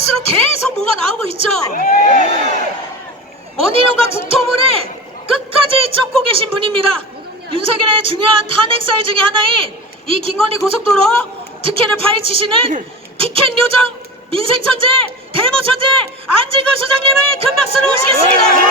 갈수록 계속 뭐가 나오고 있죠. 원희룡과 국토부를 끝까지 쫓고 계신 분입니다. 윤석열의 중요한 탄핵 사유 중에 하나인 이 김건희 고속도로 특혜를 파헤치시는 티켓 요정 민생천재 대모천재 안진걸 소장님을 큰 박수로 모시겠습니다.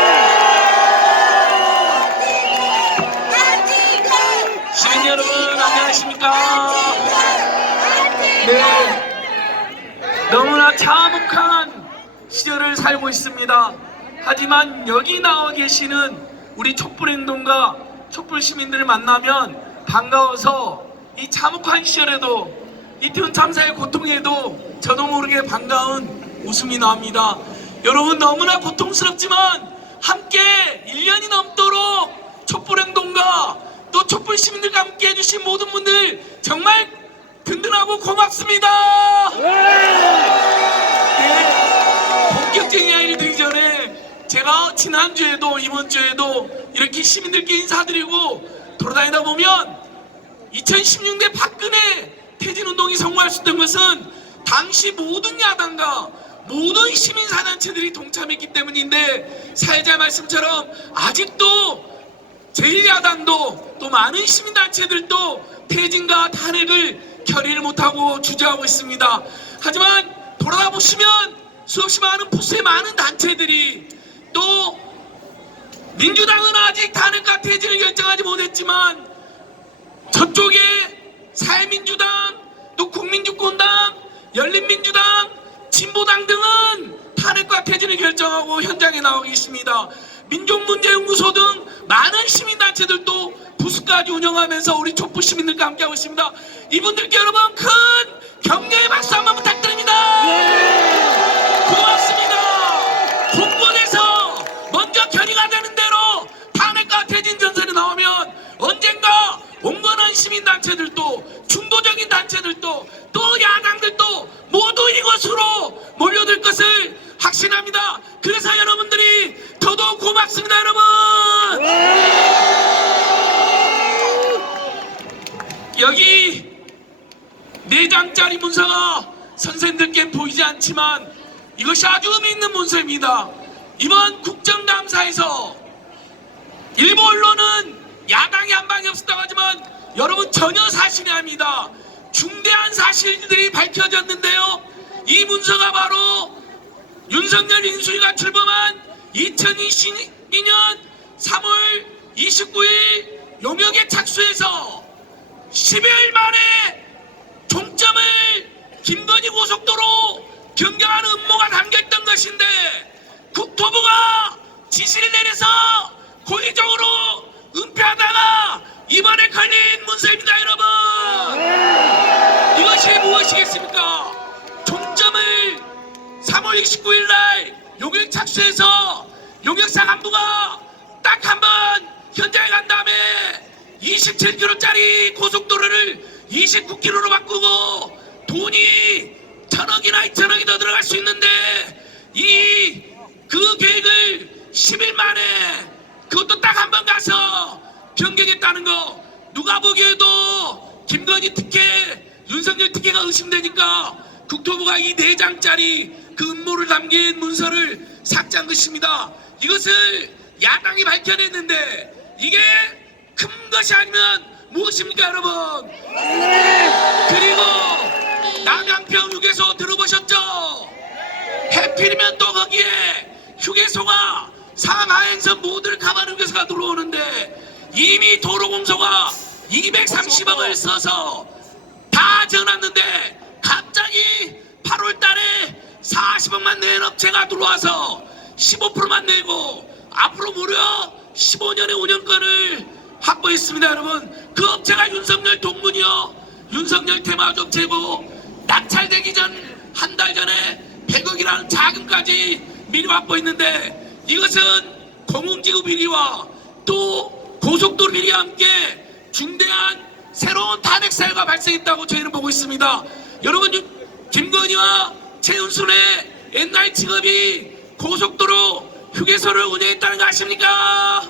살고 있습니다. 하지만 여기 나와 계시는 우리 촛불행동과 촛불 시민들을 만나면 반가워서 이 참혹한 시절에도 이태원 참사의 고통에도 저도 모르게 반가운 웃음이 나옵니다. 여러분 너무나 고통스럽지만 함께 1년이 넘도록 촛불행동과 또 촛불 시민들과 함께 해주신 모든 분들 정말 든든하고 고맙습니다. 네, 본격적인 이야기를 드리기 전에 제가 지난주에도 이번주에도 이렇게 시민들께 인사드리고 돌아다니다 보면 2016년 박근혜 퇴진운동이 성공할 수 있던 것은 당시 모든 야당과 모든 시민사단체들이 동참했기 때문인데 사회자 말씀처럼 아직도 제1야당도 또 많은 시민단체들도 퇴진과 탄핵을 결의를 못하고 주저하고 있습니다. 하지만 돌아보시면 수없이 많은 부수의 많은 단체들이 또 민주당은 아직 탄핵과 퇴진을 결정하지 못했지만 저쪽에 사회민주당 또 국민주권당 열린민주당 진보당 등은 탄핵과 퇴진을 결정하고 현장에 나와 계십니다. 민족문제연구소 등 많은 시민단체들도 부스까지 운영하면서 우리 촛불 시민들과 함께하고 있습니다. 이분들께 여러분 큰 격려의 박수 한번 부탁드립니다. 고 단체들도 중도적인 단체들도 또 야당들도 모두 이곳으로 몰려들 것을 확신합니다. 그래서 여러분들이 더더욱 고맙습니다, 여러분. 여기 네 장짜리 문서가 선생님들께 보이지 않지만 이것이 아주 의미 있는 문서입니다. 이번 국정감사에서 일부 언론은 야당이 한 방이 없었다고 하지만 여러분 전혀 사실이 아닙니다. 중대한 사실들이 밝혀졌는데요. 이 문서가 바로 윤석열 인수위가 출범한 2022년 3월 29일 용역에 착수해서 10일 만에 종점을 김건희 고속도로 변경하는 음모가 담겼던 것인데 국토부가 지시를 내려서 고의적으로 은폐하다가 이번에 걸린 문서입니다 여러분! 이것이 무엇이겠습니까? 종점을 3월 29일 날 용역 착수해서 용역사 간부가 딱 한 번 현장에 간 다음에 27km짜리 고속도로를 29km로 바꾸고 돈이 천억이나 2천억이 더 들어갈 수 있는데 이 그 계획을 10일 만에 그것도 딱 한 번 가서 변경했다는 거 누가 보기에도 김건희 특혜 윤석열 특혜가 의심되니까 국토부가 이네 장짜리 그 음모를 담긴 문서를 삭제한 것입니다. 이것을 야당이 밝혀냈는데 이게 큰 것이 아니면 무엇입니까 여러분? 그리고 남양평 휴게소 들어보셨죠? 해필이면 또 거기에 휴게소가 상하에서 모두를 가만 휴게소가 들어오는데 이미 도로공사가 230억을 써서 다 지어놨는데 갑자기 8월 달에 40억만 낸 업체가 들어와서 15%만 내고 앞으로 무려 15년의 5년권을 확보했습니다 여러분. 그 업체가 윤석열 동문이요. 윤석열 테마주 업체고 낙찰되기 전 한 달 전에 100억이라는 자금까지 미리 확보했는데 이것은 공공지구 비리와 또 고속도로 비리와 함께 중대한 새로운 탄핵 사유가 발생했다고 저희는 보고 있습니다. 여러분 유- 김건희와 최은순의 옛날 직업이 고속도로 휴게소를 운영했다는 거 아십니까?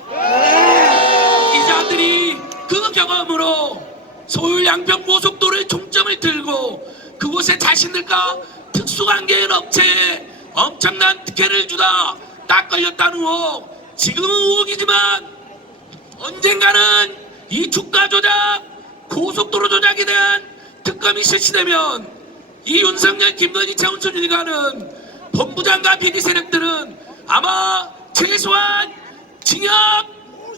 기자들이 그 경험으로 서울 양평 고속도로의 종점을 들고 그곳에 자신들과 특수관계인 업체에 엄청난 특혜를 주다 딱 걸렸다는 의혹 지금은 의혹이지만 언젠가는 이 주가 조작 고속도로 조작에 대한 특검이 실시되면 이 윤석열 김건희 차은순 일가는 본부장과 비리 세력들은 아마 최소한 징역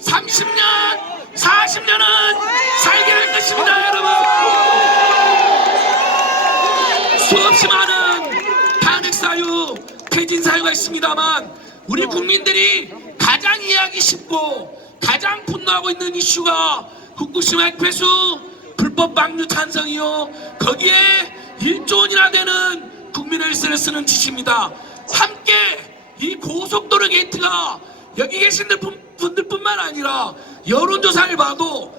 30년 40년은 살게 될 것입니다 여러분. 수없이 많은 탄핵 사유, 퇴진 사유가 있습니다만 우리 국민들이 가장 이해하기 쉽고 가장 분노하고 있는 이슈가 후쿠시마 핵폐수 불법 방류 찬성이요. 거기에 1조 원이나 되는 국민의 일세를 쓰는 짓입니다. 함께 이 고속도로 게이트가 여기 계신 분- 분들뿐만 아니라 여론조사를 봐도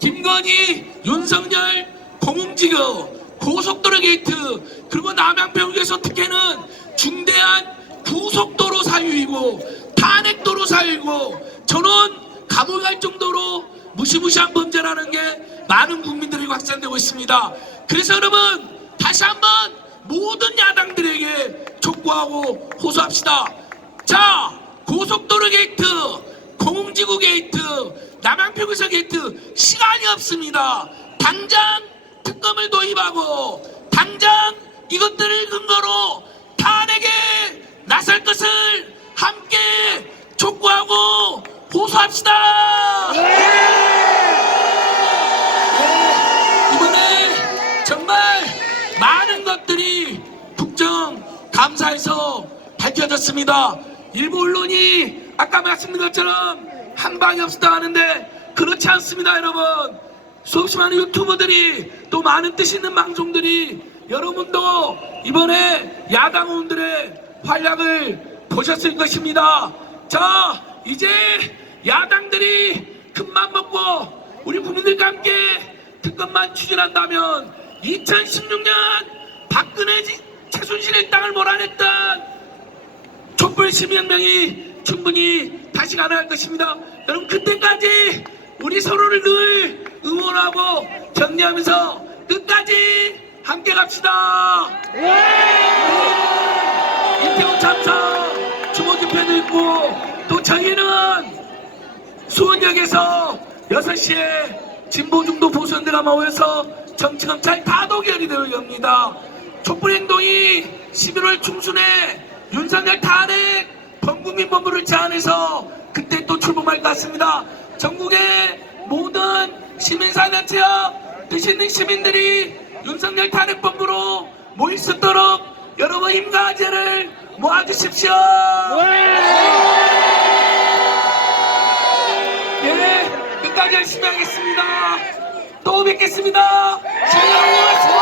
김건희, 윤석열, 공공지구, 고속도로 게이트 그리고 남양평에서 특혜는 중대한 고속도로 사유이고 탄핵도로 사유이고 저는 감옥 갈 정도로 무시무시한 범죄라는 게 많은 국민들에게 확산되고 있습니다. 그래서 여러분 다시 한번 모든 야당들에게 촉구하고 호소합시다. 자 고속도로 게이트 공공지구 게이트 남양평에서 게이트 시간이 없습니다 당장 특검을 도입하고 당장 이것들을 근거로 것들이 국정 감사에서 밝혀졌습니다. 일부 언론이 아까 말씀드린 것처럼 한 방이 없었다 하는데 그렇지 않습니다, 여러분. 수없이 많은 유튜버들이 또 많은 뜻 있는 방송들이 여러분도 이번에 야당 의원들의 활약을 보셨을 것입니다. 자, 이제 야당들이 큰맘 먹고 우리 국민들과 함께 특검만 추진한다면 2016년 박근혜 지- 최순실의 땅을 몰아냈던 촛불 시민혁명이 충분히 다시 가능할 것입니다. 여러분 그때까지 우리 서로를 늘 응원하고 격려하면서 끝까지 함께 갑시다. 이태원 참사 추모 집회도 있고 또 저희는 수원역에서 6시에 진보중도 보수연대가 모여서 정치검찰 다도결이 되어 엽니다. 촛불행동이 11월 중순에 윤석열 탄핵 범국민 본부를 제안해서 그때 또 출범할 것 같습니다. 전국의 모든 시민사회단체와 뜻 있는 시민들이 윤석열 탄핵 본부로 모일 수 있도록 여러분 힘과 지혜를 모아주십시오. 예, 끝까지 열심히 하겠습니다. 또 뵙겠습니다. 시청자 여러분,